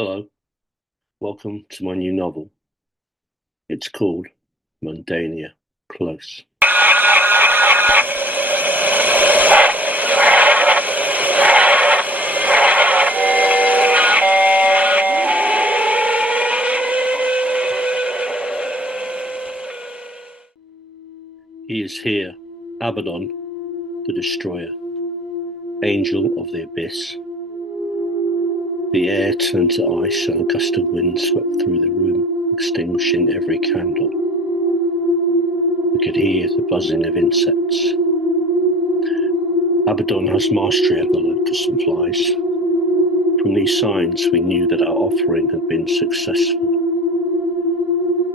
Hello, welcome to my new novel. It's called Mundania Close. He is here, Abaddon, the Destroyer, Angel of the Abyss. The air turned to ice and a gust of wind swept through the room, extinguishing every candle. We could hear the buzzing of insects. Abaddon has mastery of the locusts and flies. From these signs we knew that our offering had been successful.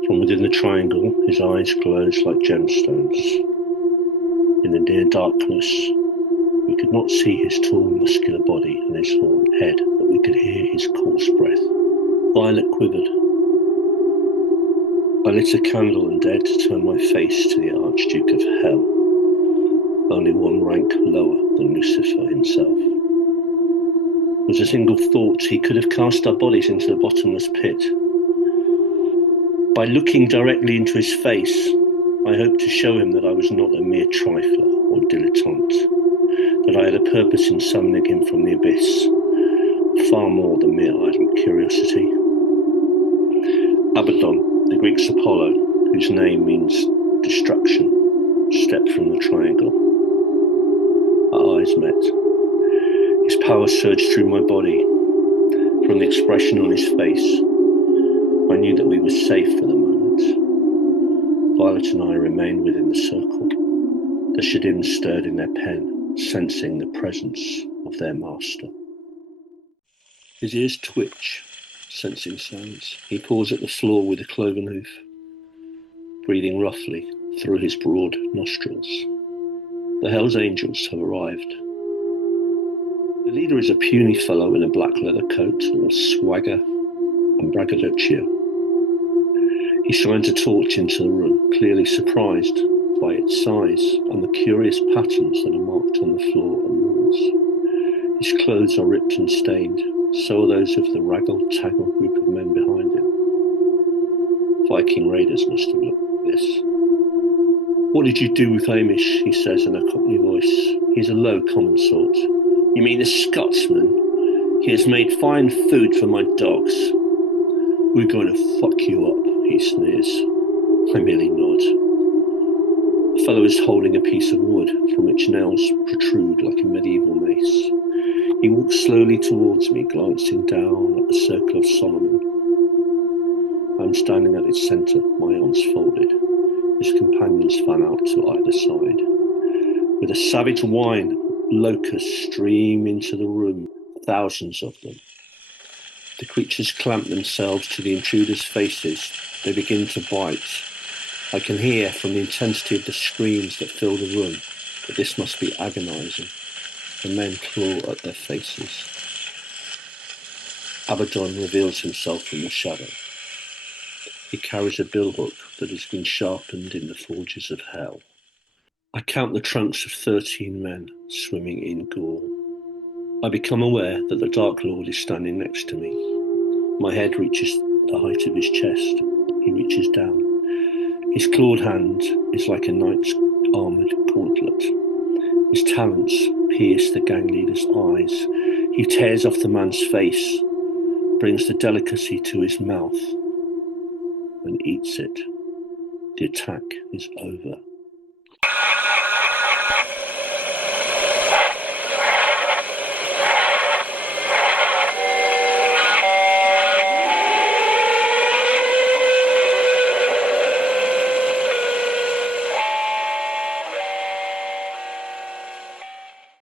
From within the triangle his eyes glowed like gemstones. In the near darkness we could not see his tall muscular body and his horned head, but we could hear his coarse breath. Violet quivered. I lit a candle and dared to turn my face to the Archduke of Hell, only one rank lower than Lucifer himself. With a single thought, he could have cast our bodies into the bottomless pit. By looking directly into his face, I hoped to show him that I was not a mere trifler or dilettante, that I had a purpose in summoning him from the abyss, far more than mere idle curiosity. Abaddon, the Greek's Apollo, whose name means destruction, stepped from the triangle. Our eyes met. His power surged through my body. From the expression on his face, I knew that we were safe for the moment. Violet and I remained within the circle. The Shadim stirred in their pen, sensing the presence of their master. His ears twitch, sensing sounds. He paws at the floor with a cloven hoof, breathing roughly through his broad nostrils. The Hell's Angels have arrived. The leader is a puny fellow in a black leather coat, all swagger and braggadocio. He shines a torch into the room, clearly surprised by its size and the curious patterns that are marked on the floor and walls. His clothes are ripped and stained, so are those of the raggle-taggle group of men behind him. Viking raiders must have looked like this. "What did you do with Hamish?" he says in a Cockney voice. He's a low, common sort. "You mean the Scotsman? He has made fine food for my dogs." "We're going to fuck you up," he sneers. I merely nod. The fellow is holding a piece of wood from which nails protrude like a medieval mace. He walks slowly towards me, glancing down at the Circle of Solomon. I'm standing at its centre, my arms folded. His companions fan out to either side. With a savage whine, locusts stream into the room, thousands of them. The creatures clamp themselves to the intruders' faces. They begin to bite. I can hear from the intensity of the screams that fill the room that this must be agonizing. The men claw at their faces. Abaddon reveals himself from the shadow. He carries a billhook that has been sharpened in the forges of hell. I count the trunks of 13 men swimming in gore. I become aware that the Dark Lord is standing next to me. My head reaches the height of his chest. He reaches down. His clawed hand is like a knight's armoured gauntlet. His talons pierce the gang leader's eyes. He tears off the man's face, brings the delicacy to his mouth, and eats it. The attack is over.